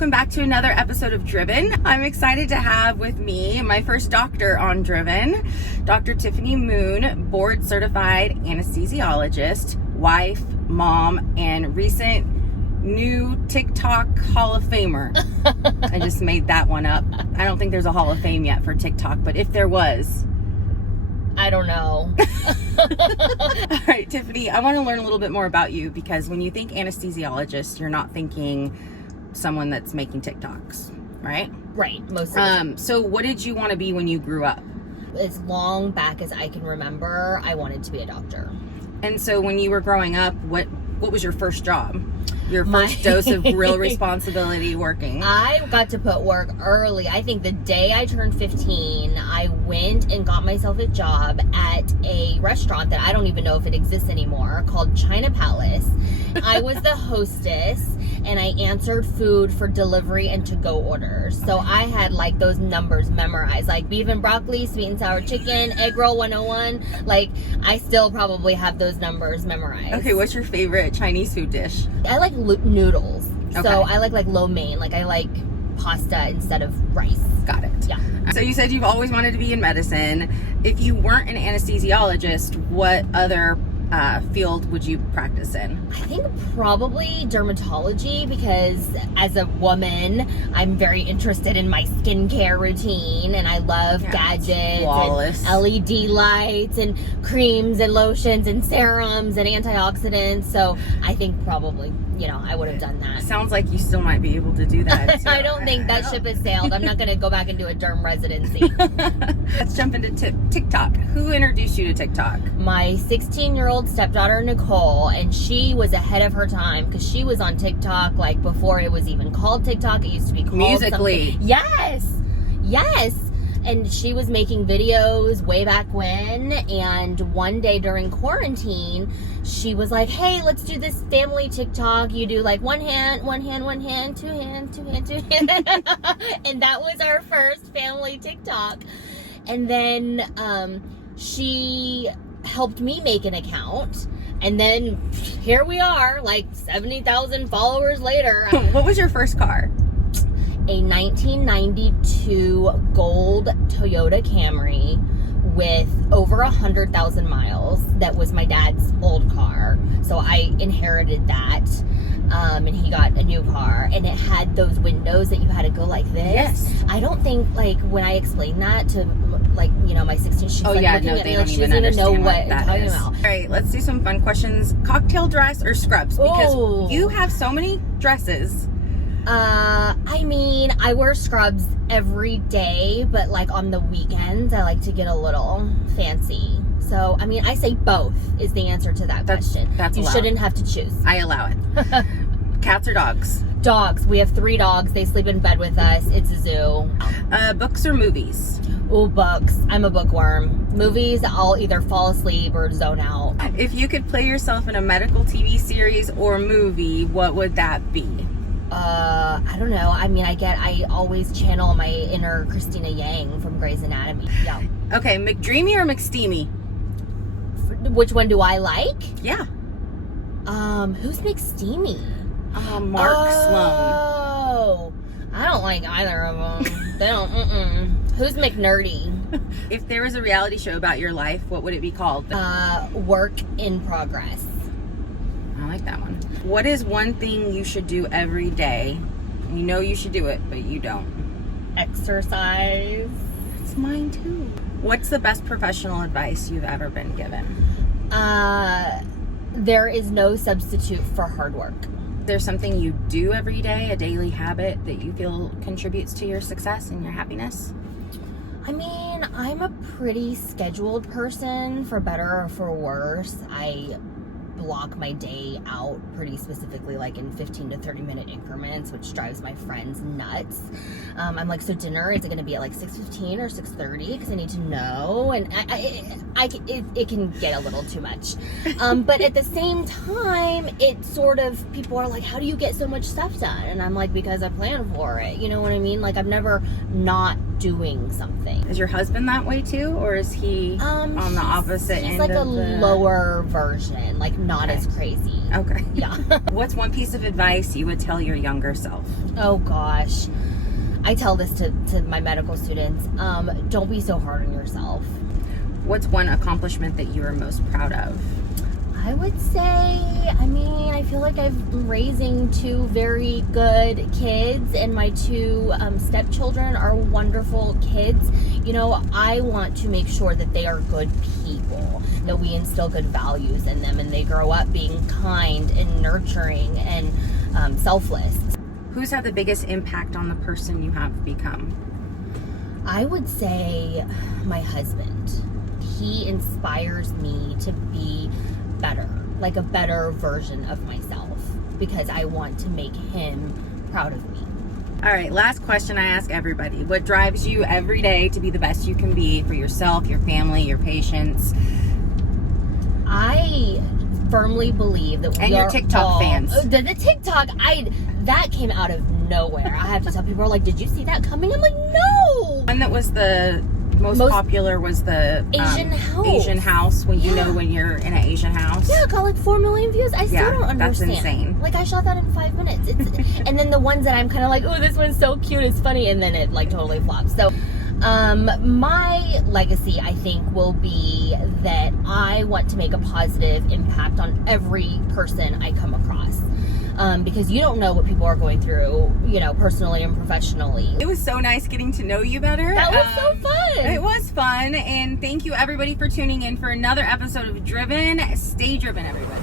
welcome back to another episode of Driven. I'm excited to have with me my first doctor on Driven, Dr. Tiffany Moon, board certified anesthesiologist, wife, mom, and recent new TikTok Hall of Famer. I just made that one up. I don't think there's a Hall of Fame yet for TikTok, but if there was, I don't know. All right, Tiffany, I want to learn a little bit more about you, because when you think anesthesiologist, you're not thinking someone that's making TikToks, right? Right, most of the time. So what did you want to be when you grew up? As long back as I can remember, I wanted to be a doctor. And so when you were growing up, what was your first job? Your first dose of real responsibility working? I got to put work early. I think the day I turned 15, I went and got myself a job at a restaurant that I don't even know if it exists anymore, called China Palace. I was the hostess, and I answered food for delivery and to-go orders. So I had like those numbers memorized, like beef and broccoli, sweet and sour chicken, egg roll 101. Like, I still probably have those numbers memorized. Okay, what's your favorite Chinese food dish? I like noodles. Okay. So I like lo mein. Like, I like pasta instead of rice. Got it. Yeah. So you said you've always wanted to be in medicine. If you weren't an anesthesiologist, what other field would you practice in? I think probably dermatology, because as a woman, I'm very interested in my skincare routine, and I love gadgets flawless. and LED lights and creams and lotions and serums and antioxidants. So I think probably, I would have done that. Sounds like you still might be able to do that. I don't think that ship has sailed. I'm not going to go back and do a derm residency. Let's jump into TikTok. Who introduced you to TikTok? My 16-year-old stepdaughter, Nicole, and she was ahead of her time, because she was on TikTok like before it was even called TikTok. It used to be called Musically. something. Yes. And she was making videos way back when, and one day during quarantine, she was like, hey, let's do this family TikTok. You do like one hand, two hand, two hand. And that was our first family TikTok. And then she helped me make an account. And then here we are, like 70,000 followers later. What was your first car? A 1992 gold Toyota Camry with over 100,000 miles. That was my dad's old car. So I inherited that. And he got a new car, and it had those windows that you had to go like this. Yes. I don't think, like, when I explained that to, like, my 16, she's like looking at me like she doesn't even know what I'm talking about. All right, let's do some fun questions. Cocktail dress or scrubs? Because you have so many dresses. I mean, I wear scrubs every day, but like on the weekends, I like to get a little fancy. So, I mean, I say both is the answer to that question. That's you allowed. shouldn't have to choose. I allow it. Cats or dogs? Dogs. We have 3 dogs. They sleep in bed with us. It's a zoo. Books or movies? Oh, books. I'm a bookworm. Movies, I'll either fall asleep or zone out. If you could play yourself in a medical TV series or movie, what would that be? I don't know. I mean, I always channel my inner Christina Yang from Grey's Anatomy. Yeah. Okay, McDreamy or McSteamy? Which one do I like? Yeah. Who's McSteamy? Mark Sloan. Oh, I don't like either of them. They don't. Who's McNerdy? If there was a reality show about your life, what would it be called? Work in progress. I like that one. What is one thing you should do every day? You know you should do it, but you don't. Exercise. It's mine too. What's the best professional advice you've ever been given? There is no substitute for hard work. There's something you do every day, a daily habit that you feel contributes to your success and your happiness? I mean, I'm a pretty scheduled person, for better or for worse. I block my day out pretty specifically, like in 15 to 30 minute increments, which drives my friends nuts. I'm like, so dinner, is it going to be at like 6:15 or 6:30? Because I need to know. And it can get a little too much. But at the same time, it sort of, people are like, how do you get so much stuff done? And I'm like, because I plan for it. You know what I mean? Like, I've never not doing something. Is your husband that way too, or is he on the opposite end? He's like a lower version, like not as crazy. Okay. Yeah. What's one piece of advice you would tell your younger self? Oh gosh. I tell this to my medical students. Don't be so hard on yourself. What's one accomplishment that you are most proud of? I would say, I feel like I'm raising 2 very good kids, and my 2 stepchildren are wonderful kids. You know, I want to make sure that they are good people, that we instill good values in them, and they grow up being kind and nurturing and selfless. Who's had the biggest impact on the person you have become? I would say my husband. He inspires me to be better, like a better version of myself, because I want to make him proud of me. All right, last question I ask everybody. What drives you every day to be the best you can be for yourself, your family, your patients? I firmly believe that we and your TikTok fans. The TikTok, that came out of nowhere. I have to tell people, like, did you see that coming? I'm like, no! One that was the most popular was the Asian house. Asian house, when you know when you're in an Asian house. Yeah, it got like 4 million views. I still don't understand. That's insane. Like, I shot that in 5 minutes. And then the ones that I'm kind of like, oh, this one's so cute, it's funny, and then it like totally flops. So my legacy, I think, will be that I want to make a positive impact on every person I come across. Because you don't know what people are going through, you know, personally and professionally. It was so nice getting to know you better. That was so fun. It was fun. And thank you, everybody, for tuning in for another episode of Driven. Stay driven, everybody.